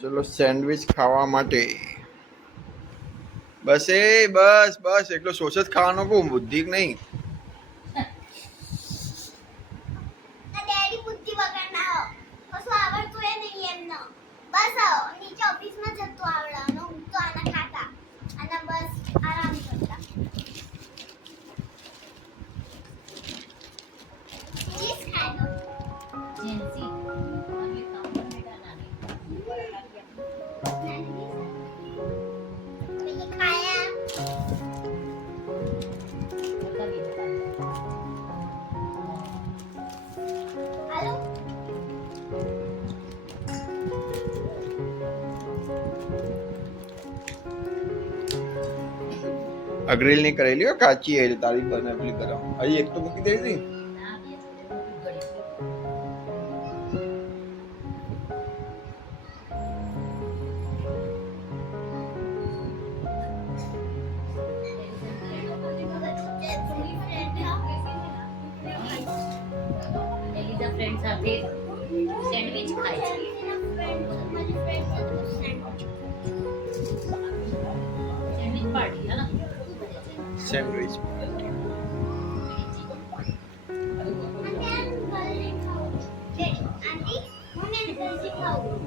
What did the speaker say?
ચલો સેન્ડવિચ ખાવા માટે. બસ એ, બસ બસ, એટલો સોસ જ ખાવાનો કહું બુદ્ધિ નહીં? અગ્રિલ ની કરેલી હો કાચી એ તારી બનાવેલી કરો હજી એક તો મૂકી દઈ હતી ના બે ગળી એલિઝા ફ્રેન્ડ સાથે સેન્ડવિચ ખાય છે સેન્ડવિચ આંટી મને નથી ખાવું